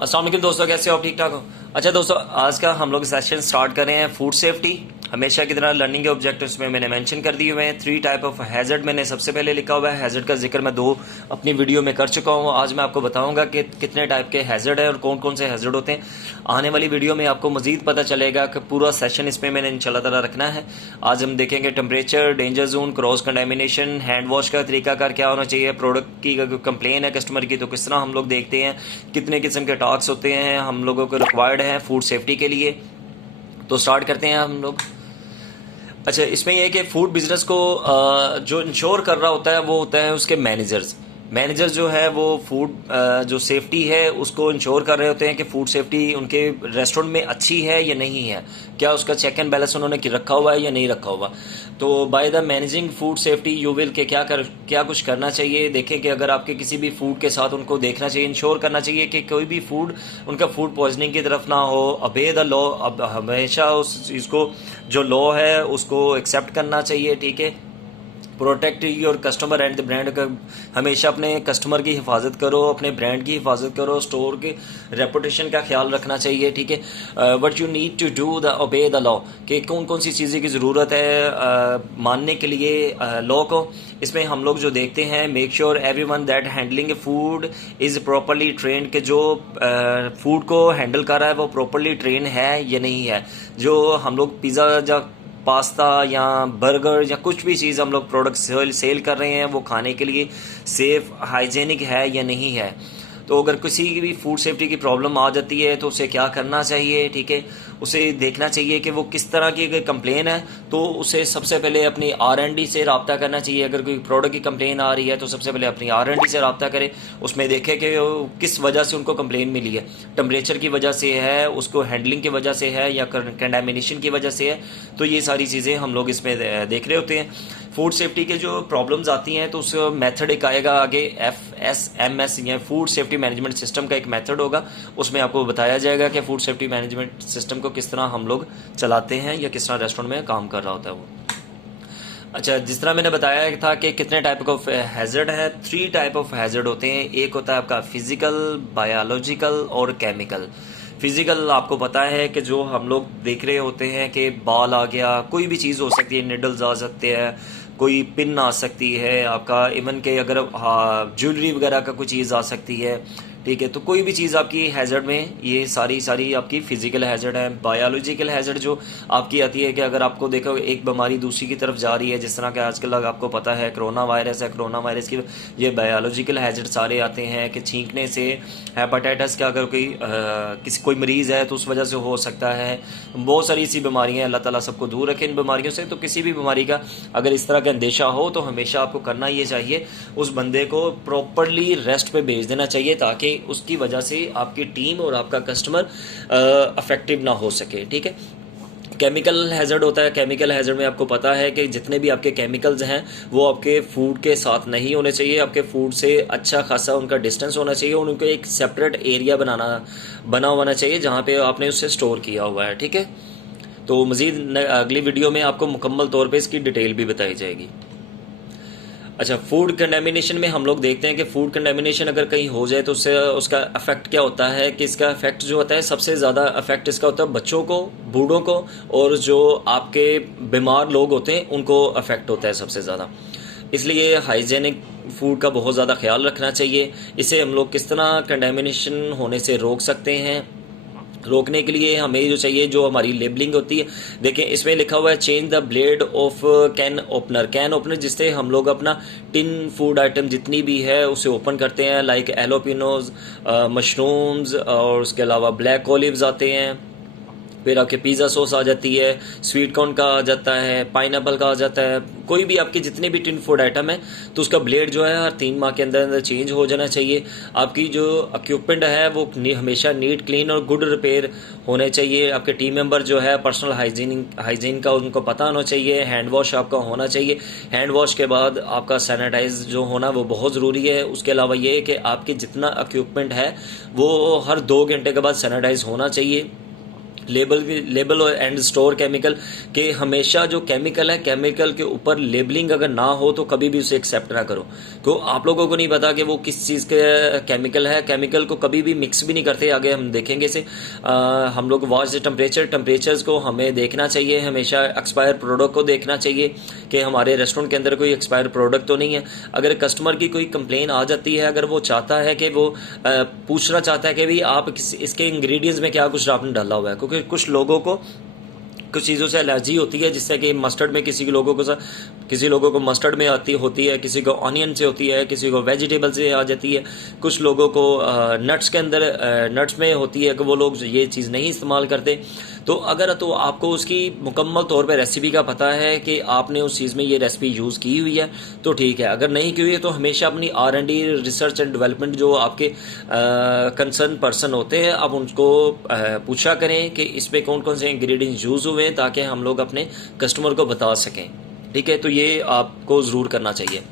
अस्सलाम वालेकुम दोस्तों, कैसे हो आप? ठीक ठाक हो? अच्छा दोस्तों, आज का हम लोग सेशन स्टार्ट कर रहे हैं फूड सेफ्टी। हमेशा की तरह लर्निंग के ऑब्जेक्टिव्स में मैंने मेंशन कर दिए हुए हैं 3 टाइप ऑफ हैजर्ड। मैंने सबसे पहले लिखा हुआ है हैजर्ड का जिक्र मैं 2 अपनी वीडियो में कर चुका हूँ। आज मैं आपको बताऊंगा कि कितने टाइप के हैजर्ड है और कौन कौन से हैजर्ड होते हैं। आने वाली वीडियो में आपको मजीद पता चलेगा कि पूरा सेशन इसमें मैंने इंशाल्लाह ताला रखना है। आज हम देखेंगे temperature, danger zone, cross contamination, hand wash का तरीकाकार क्या होना चाहिए, प्रोडक्ट की अगर कंप्लेन है कस्टमर की तो किस तरह हम लोग देखते हैं, कितने किस्म के टॉक्स होते हैं हम लोगों को रिक्वायर्ड है फूड सेफ्टी के लिए। तो स्टार्ट करते हैं हम लोग। अच्छा, इसमें यह है कि फूड बिजनेस को जो इंश्योर कर रहा होता है वो होता है उसके मैनेजर्स। मैनेजर जो है वो फूड जो सेफ्टी है उसको इंश्योर कर रहे होते हैं कि फूड सेफ्टी उनके रेस्टोरेंट में अच्छी है या नहीं है, क्या उसका चेक एंड बैलेंस उन्होंने रखा हुआ है या नहीं रखा हुआ। तो by the managing food safety you will के क्या कुछ करना चाहिए। देखें कि अगर आपके किसी भी फूड के साथ उनको देखना चाहिए, इंश्योर करना चाहिए कि कोई भी फूड उनका फूड पॉइजनिंग की तरफ ना हो। अबे द लॉ, अब हमेशा उस चीज़ को जो लॉ है उसको एक्सेप्ट करना चाहिए। ठीक है, protect your customer and the brand का हमेशा अपने कस्टमर की हिफाजत करो, अपने ब्रांड की हिफाजत करो, स्टोर के रेपुटेशन का ख्याल रखना चाहिए। ठीक है, but you need to do the obey the law कि कौन कौन सी चीज़ें की ज़रूरत है मानने के लिए लॉ को। इसमें हम लोग जो देखते हैं, make sure every one that handling A food is properly trend, के जो फूड को हैंडल कर रहा है वो प्रॉपरली ट्रेन है या नहीं है। जो हम लोग पिज़्ज़ा या पास्ता या बर्गर या कुछ भी चीज़ हम लोग प्रोडक्ट सेल कर रहे हैं वो खाने के लिए सेफ हाइजेनिक है या नहीं है। तो अगर किसी की भी फूड सेफ्टी की प्रॉब्लम आ जाती है तो उसे क्या करना चाहिए। ठीक है, उसे देखना चाहिए कि वो किस तरह की अगर कंप्लेन है तो उसे सबसे पहले अपनी R&D से रब्ता करना चाहिए। अगर कोई प्रोडक्ट की कंप्लेन आ रही है तो सबसे पहले अपनी R&D से रब्ता करें, उसमें देखें कि किस वजह से उनको कंप्लेन मिली है। टेम्परेचर की वजह से है, उसको हैंडलिंग की वजह से है या कंटामिनेशन की वजह से है। तो ये सारी चीज़ें हम लोग इसमें देख रहे होते हैं। फूड सेफ्टी के जो प्रॉब्लम्स आती हैं तो उस मेथड एक आएगा आगे, FSMS या फूड सेफ्टी मैनेजमेंट सिस्टम का एक मेथड होगा। उसमें आपको बताया जाएगा कि फूड सेफ्टी मैनेजमेंट सिस्टम को किस तरह हम लोग चलाते हैं या किस तरह रेस्टोरेंट में काम कर रहा होता है वो। अच्छा, जिस तरह मैंने बताया था कि कितने टाइप ऑफ हैजर्ड है, 3 टाइप ऑफ हैजर्ड होते हैं। एक होता है आपका फिजिकल, बायोलॉजिकल और केमिकल। फिजिकल आपको पता है कि जो हम लोग देख रहे होते हैं कि बाल आ गया, कोई भी चीज़ हो सकती है, निडल्स आ सकते हैं, कोई पिन आ सकती है आपका, इवन के अगर ज्वेलरी वगैरह का कोई चीज़ आ सकती है। ठीक है, तो कोई भी चीज़ आपकी हैजर्ड में, ये सारी आपकी फिजिकल हैजर्ड है। बायोलॉजिकल हैजर्ड जो आपकी आती है कि अगर आपको देखो एक बीमारी दूसरी की तरफ जा रही है, जिस तरह के आजकल आपको पता है कोरोना वायरस है, कोरोना वायरस की ये बायोलॉजिकल हैजर्ड सारे आते हैं कि छींकने से हेपेटाइटिस का अगर कोई मरीज़ है तो उस वजह से हो सकता है। बहुत सारी ऐसी बीमारियाँ, अल्लाह ताला सबको दूर रखे इन बीमारियों से। तो किसी भी बीमारी का अगर इस तरह का अंदेशा हो तो हमेशा आपको करना ये चाहिए, उस बंदे को प्रॉपरली रेस्ट पे भेज देना चाहिए ताकि उसकी वजह से आपकी टीम और आपका कस्टमर अफेक्टिव ना हो सके। ठीक है, केमिकल हैजर्ड होता है। केमिकल हैजर्ड में आपको पता है कि जितने भी आपके केमिकल्स हैं वो आपके फूड के साथ नहीं होने चाहिए, आपके फूड से अच्छा खासा उनका डिस्टेंस होना चाहिए और उनको एक सेपरेट एरिया बना होना चाहिए जहाँ पे आपने उससे स्टोर किया हुआ है। ठीक है, तो मज़ीद अगली वीडियो में आपको मुकम्मल तौर पे इसकी डिटेल भी बताई जाएगी। अच्छा, फूड कंटेमिनेशन में हम लोग देखते हैं कि फूड कंटेमिनेशन अगर कहीं हो जाए तो उससे उसका इफेक्ट क्या होता है कि इसका इफेक्ट जो होता है सबसे ज़्यादा इफेक्ट इसका होता है बच्चों को, बूढ़ों को और जो आपके बीमार लोग होते हैं उनको इफेक्ट होता है सबसे ज़्यादा। इसलिए हाइजेनिक फूड का बहुत ज़्यादा ख्याल रखना चाहिए। इसे हम लोग किस तरह कंटेमिनेशन होने से रोक सकते हैं, रोकने के लिए हमें जो चाहिए, जो हमारी लेबलिंग होती है, देखें इसमें लिखा हुआ है change the blade of can opener. Can opener जिससे हम लोग अपना टिन फूड आइटम जितनी भी है उसे ओपन करते हैं, लाइक एलोपिनोज, मशरूम्स और उसके अलावा ब्लैक ऑलिव्स आते हैं, फिर आपके पिज़्ज़ा सॉस आ जाती है, स्वीट कॉर्न का आ जाता है, पाइनएप्पल का आ जाता है, कोई भी आपके जितने भी टिन फूड आइटम है तो उसका ब्लेड जो है हर 3 माह के अंदर चेंज हो जाना चाहिए। आपकी जो इक्विपमेंट है वो हमेशा नीट, क्लीन और गुड रिपेयर होने चाहिए। आपके टीम मेंबर जो है पर्सनल हाइजीन का उनको पता होना चाहिए। हैंड वॉश आपका होना चाहिए। हैंड वॉश के बाद आपका सैनिटाइज जो होना वो बहुत ज़रूरी है। उसके अलावा ये है कि आपके जितना इक्विपमेंट है वो हर 2 घंटे के बाद सैनिटाइज होना चाहिए। लेबल एंड स्टोर केमिकल के हमेशा जो केमिकल है, केमिकल के ऊपर लेबलिंग अगर ना हो तो कभी भी उसे एक्सेप्ट ना करो। तो आप लोगों को नहीं पता कि वो किस चीज़ के केमिकल है। केमिकल को कभी भी मिक्स भी नहीं करते, आगे हम देखेंगे इसे। हम लोग वॉच द टेम्परेचर्स को हमें देखना चाहिए, हमेशा एक्सपायर प्रोडक्ट को देखना चाहिए कि हमारे रेस्टोरेंट के अंदर कोई एक्सपायर प्रोडक्ट तो नहीं है। अगर कस्टमर की कोई कंप्लेन आ जाती है, अगर वो चाहता है कि वो पूछना चाहता है कि भाई आप इसके इंग्रेडिएंट्स में क्या कुछ आपने डाला हुआ है, क्योंकि कुछ लोगों को कुछ चीज़ों से एलर्जी होती है, जिससे कि मस्टर्ड में किसी लोगों को मस्टर्ड में होती है, किसी को ऑनियन से होती है, किसी को वेजिटेबल से आ जाती है, कुछ लोगों को नट्स के अंदर नट्स में होती है कि वो लोग ये चीज़ नहीं इस्तेमाल करते। तो अगर तो आपको उसकी मुकम्मल तौर पे रेसिपी का पता है कि आपने उस चीज़ में ये रेसिपी यूज़ की हुई है तो ठीक है। अगर नहीं की हुई है तो हमेशा अपनी R&D रिसर्च एंड डेवलपमेंट जो आपके कंसर्न पर्सन होते हैं, आप उनको पूछा करें कि इस पर कौन कौन से इंग्रेडिएंट्स यूज़ हुए हैं, ताकि हम लोग अपने कस्टमर को बता सकें। ठीक है, तो ये आपको ज़रूर करना चाहिए।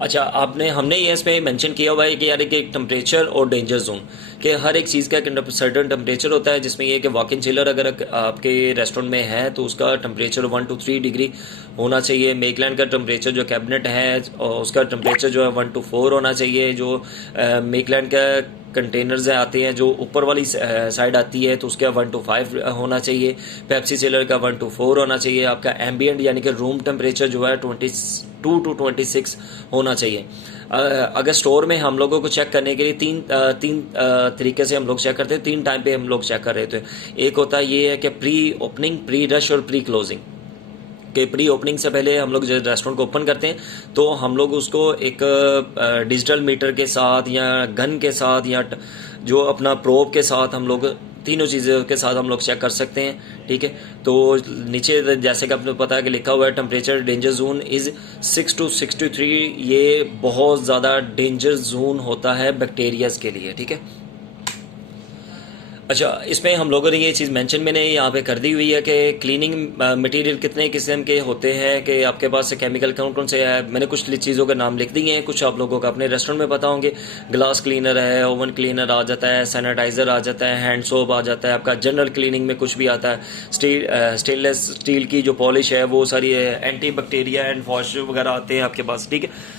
अच्छा, हमने ये इस पर मैंशन किया हुआ है कि यार कि टेम्परेचर और डेंजर जोन, कि हर एक चीज़ का एक सर्टन टेम्परेचर होता है, जिसमें ये कि वॉक इन चिलर अगर आपके रेस्टोरेंट में है तो उसका टेम्परेचर 1 to 3 डिग्री होना चाहिए। मेकलैंड का टेम्परेचर जो कैबिनेट है उसका टेम्परेचर जो है 1 to 4 होना चाहिए। जो मेकलैंड का कंटेनर्स आते हैं जो ऊपर वाली साइड आती है तो उसका 1 to 5 होना चाहिए। पेप्सी चिलर का 1 to 4 होना चाहिए। आपका एम्बियंट यानी कि रूम टेम्परेचर जो है 22 to 26 होना चाहिए। अगर स्टोर में हम लोगों को चेक करने के लिए तीन तरीके से हम लोग चेक करते हैं, 3 टाइम पे हम लोग चेक कर रहे थे। एक होता ये है कि प्री ओपनिंग, प्री रश और प्री क्लोजिंग। कि प्री ओपनिंग से पहले हम लोग जब रेस्टोरेंट को ओपन करते हैं तो हम लोग उसको एक डिजिटल मीटर के साथ या गन के साथ या जो अपना प्रोब के साथ हम लोग तीनों चीज़ों के साथ हम लोग चेक कर सकते हैं। ठीक है, तो नीचे जैसे कि आपको पता है कि लिखा हुआ है temperature danger zone is 6 to 63। ये बहुत ज़्यादा डेंजर जोन होता है बैक्टीरियाज के लिए। ठीक है, अच्छा, इसमें हम लोगों ने ये चीज़ मेंशन मैंने यहाँ पे कर दी हुई है कि क्लीनिंग मटेरियल कितने किस्म के होते हैं, कि आपके पास केमिकल कौन कौन से है। मैंने कुछ चीज़ों के नाम लिख दिए हैं, कुछ आप लोगों को अपने रेस्टोरेंट में पता होंगे। ग्लास क्लीनर है, ओवन क्लीनर आ जाता है, सैनिटाइज़र आ जाता है, हैंड सोप आ जाता है, आपका जनरल क्लीनिंग में कुछ भी आता है। स्टेनलेस स्टील की जो पॉलिश है वो सारी एंटी बैक्टीरिया एंड वॉश वगैरह आते हैं आपके पास। ठीक है,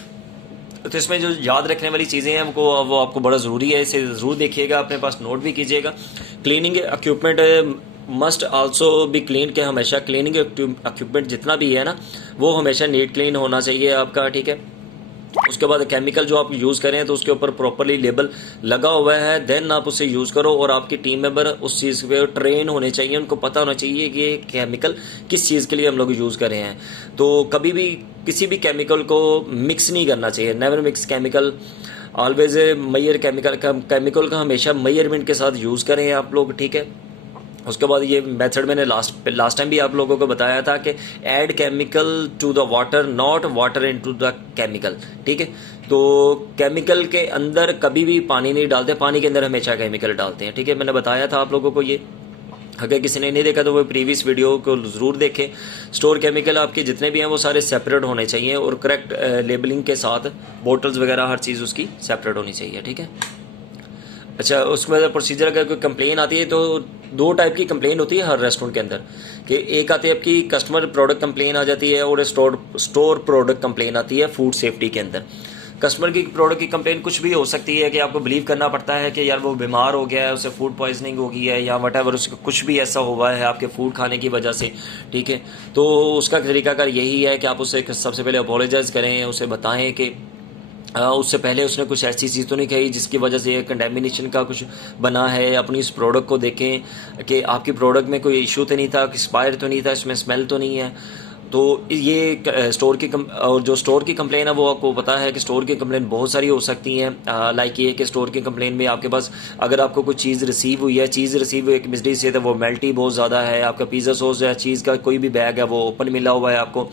तो इसमें जो याद रखने वाली चीज़ें हैं वो आपको बड़ा ज़रूरी है, इसे ज़रूर देखिएगा, अपने पास नोट भी कीजिएगा। Cleaning equipment must also be clean, के हमेशा क्लीनिंग इक्विपमेंट जितना भी है ना वो हमेशा नीट क्लीन होना चाहिए आपका। ठीक है, उसके बाद केमिकल जो आप यूज़ करें तो उसके ऊपर प्रॉपरली लेबल लगा हुआ है, देन आप उसे यूज़ करो। और आपकी टीम मेंबर उस चीज़ पे ट्रेन होने चाहिए, उनको पता होना चाहिए कि ये केमिकल किस चीज़ के लिए हम लोग यूज़ कर रहे हैं। तो कभी भी किसी भी केमिकल को मिक्स नहीं करना चाहिए, never mix chemical. Always major chemical का हमेशा मेजरमेंट के साथ यूज़ करें आप लोग। ठीक है, उसके बाद ये मेथड मैंने लास्ट टाइम भी आप लोगों को बताया था कि add chemical to the water, not water into the chemical. ठीक है, तो केमिकल के अंदर कभी भी पानी नहीं डालते, पानी के अंदर हमेशा केमिकल डालते हैं। ठीक है, मैंने बताया था आप लोगों को ये। अगर किसी ने नहीं देखा तो वो प्रीवियस वीडियो को ज़रूर देखें। स्टोर केमिकल आपके जितने भी हैं वो सारे सेपरेट होने चाहिए और करेक्ट लेबलिंग के साथ, बोटल्स वगैरह हर चीज़ उसकी सेपरेट होनी चाहिए। ठीक है, अच्छा, उसमें प्रोसीजर अगर कोई कंप्लेन आती है तो 2 टाइप की कंप्लेन होती है हर रेस्टोरेंट के अंदर। कि एक आती है आपकी कस्टमर प्रोडक्ट कंप्लेन आ जाती है और स्टोर प्रोडक्ट कंप्लेन आती है फूड सेफ्टी के अंदर। कस्टमर की प्रोडक्ट की कंप्लेन कुछ भी हो सकती है कि आपको बिलीव करना पड़ता है कि यार वो बीमार हो गया है, उसे फूड पॉइजनिंग हो गई है या वटएवर, उसको कुछ भी ऐसा हुआ है आपके फूड खाने की वजह से। ठीक है, तो उसका तरीकाकार यही है कि आप उसे सबसे पहले अपोलोजाइज़ करें, उसे बताएं कि उससे पहले उसने कुछ ऐसी चीज़ तो नहीं कही जिसकी वजह से कंडेमिनेशन का कुछ बना है। अपनी इस प्रोडक्ट को देखें कि आपकी प्रोडक्ट में कोई इशू तो नहीं था, एक्सपायर तो नहीं था, इसमें स्मेल तो नहीं है। तो ये स्टोर की और जो स्टोर की कंप्लेन है वो आपको पता है कि स्टोर की कंप्लेन बहुत सारी हो सकती हैं। लाइक ये कि स्टोर की कंप्लेन में आपके पास अगर आपको कोई चीज़ रिसीव हुई है, एक मिस्टेक से तो वो मेल्टी बहुत ज़्यादा है, आपका पिज़्ज़ा सॉस है, चीज़ का कोई भी बैग है वो ओपन मिला हुआ है आपको,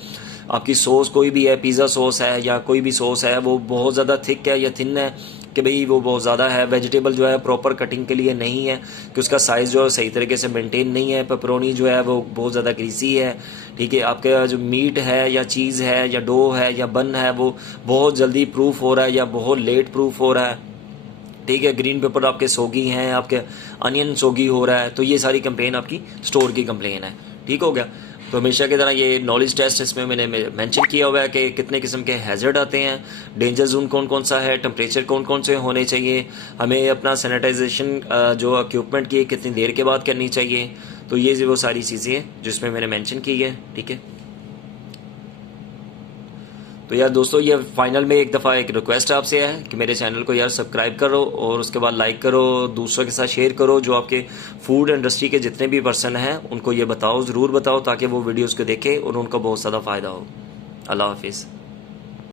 आपकी सॉस कोई भी है, पिज़्ज़ा सॉस है या कोई भी सॉस है वो बहुत ज़्यादा थिक है या थिन है, कि भाई वो बहुत ज़्यादा है। वेजिटेबल जो है प्रॉपर कटिंग के लिए नहीं है, कि उसका साइज़ जो है सही तरीके से मेंटेन नहीं है। पेपरोनी जो है वो बहुत ज़्यादा ग्रीसी है। ठीक है, आपका जो मीट है या चीज़ है या डो है या बन है वो बहुत जल्दी प्रूफ हो रहा है या बहुत लेट प्रूफ हो रहा है। ठीक है, ग्रीन पेपर आपके सोगी हैं, आपके अनियन सोगी हो रहा है, तो ये सारी कंप्लेन आपकी स्टोर की कंप्लेन है। ठीक हो गया। तो हमेशा की तरह ये नॉलेज टेस्ट इसमें मैंने मेंशन किया हुआ है कि कितने किस्म के हैज़र्ड आते हैं, डेंजर जोन कौन कौन सा है, टेम्परेचर कौन कौन से होने चाहिए, हमें अपना सैनिटाइजेशन जो इक्विपमेंट की कितनी देर के बाद करनी चाहिए। तो ये वो सारी चीज़ें हैं जो इसमें मैंने मेंशन की है। ठीक है, तो यार दोस्तों, ये फाइनल में एक दफ़ा एक रिक्वेस्ट आपसे है कि मेरे चैनल को यार सब्सक्राइब करो और उसके बाद लाइक करो, दूसरों के साथ शेयर करो। जो आपके फूड इंडस्ट्री के जितने भी पर्सन हैं उनको ये बताओ, ज़रूर बताओ, ताकि वो वीडियोज़ को देखें और उनको बहुत ज़्यादा फ़ायदा हो। अल्लाह हाफिज़।